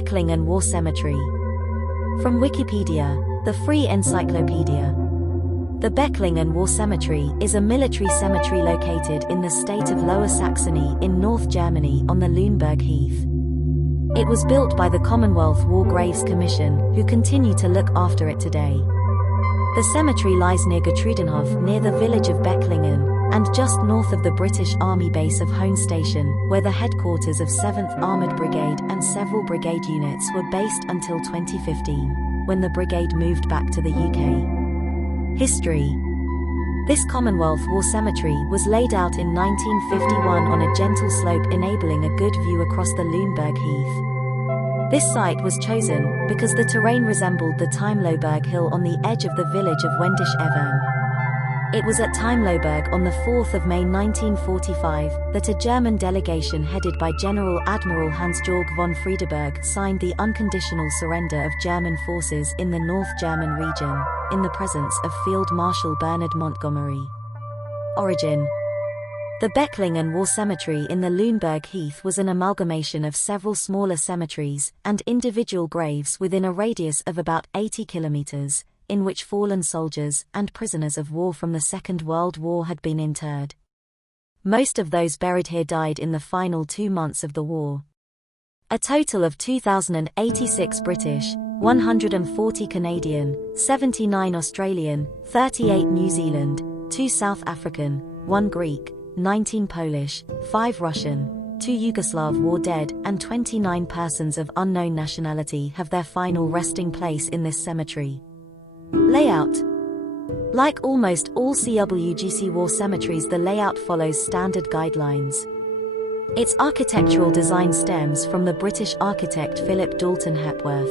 Becklingen War Cemetery. From Wikipedia, the free encyclopedia. The Becklingen War Cemetery is a military cemetery located in the state of Lower Saxony in North Germany on the Lüneburg Heath. It was built by the Commonwealth War Graves Commission, who continue to look after it today. The cemetery lies near Gertrudenhof near the village of Becklingen, and just north of the British Army base of Hohn Station, where the headquarters of 7th Armoured Brigade and several brigade units were based until 2015, when the brigade moved back to the UK. History. This Commonwealth War Cemetery was laid out in 1951 on a gentle slope enabling a good view across the Lüneburg Heath. This site was chosen because the terrain resembled the Timeloberg Hill on the edge of the village of Wendisch-Evern. It was at Timeloberg on the 4th of May 1945 that a German delegation headed by General Admiral Hans-Georg von Friedeberg signed the unconditional surrender of German forces in the North German region, in the presence of Field Marshal Bernard Montgomery. Origin. The Becklingen War Cemetery in the Lüneburg Heath was an amalgamation of several smaller cemeteries and individual graves within a radius of about 80 kilometers, in which fallen soldiers and prisoners of war from the Second World War had been interred. Most of those buried here died in the final 2 months of the war. A total of 2,086 British, 140 Canadian, 79 Australian, 38 New Zealand, 2 South African, 1 Greek, 19 Polish, 5 Russian, 2 Yugoslav war dead and 29 persons of unknown nationality have their final resting place in this cemetery. Layout. Like almost all CWGC war cemeteries, the layout follows standard guidelines. Its architectural design stems from the British architect Philip Dalton Hepworth.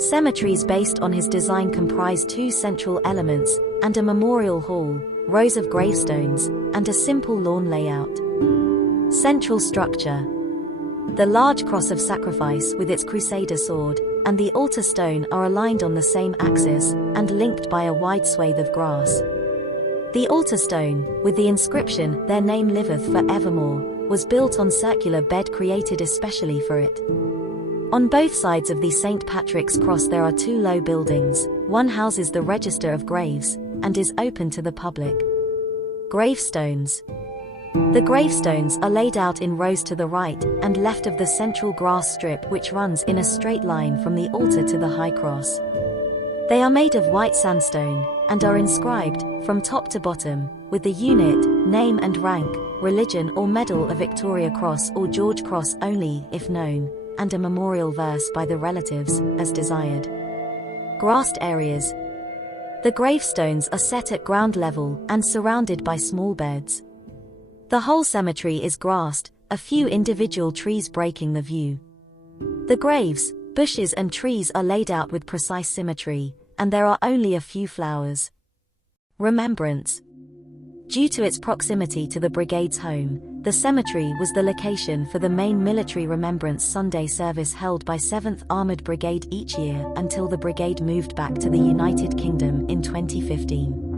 Cemeteries based on his design comprise 2 central elements and a memorial hall, rows of gravestones, and a simple lawn layout. Central structure. The large cross of sacrifice with its crusader sword and the altar stone are aligned on the same axis and linked by a wide swathe of grass. The altar stone, with the inscription "Their name liveth for evermore," was built on circular bed created especially for it. On both sides of the St. Patrick's Cross there are 2 low buildings. One houses the Register of Graves and is open to the public. Gravestones. The gravestones are laid out in rows to the right and left of the central grass strip, which runs in a straight line from the altar to the high cross. They are made of white sandstone and are inscribed, from top to bottom, with the unit, name and rank, religion or medal of Victoria Cross or George Cross only, if known, and a memorial verse by the relatives, as desired. Grassed areas. The gravestones are set at ground level and surrounded by small beds. The whole cemetery is grassed, a few individual trees breaking the view. The graves, bushes and trees are laid out with precise symmetry, and there are only a few flowers. Remembrance. Due to its proximity to the brigade's home, the cemetery was the location for the main military Remembrance Sunday service held by 7th Armoured Brigade each year until the brigade moved back to the United Kingdom in 2015.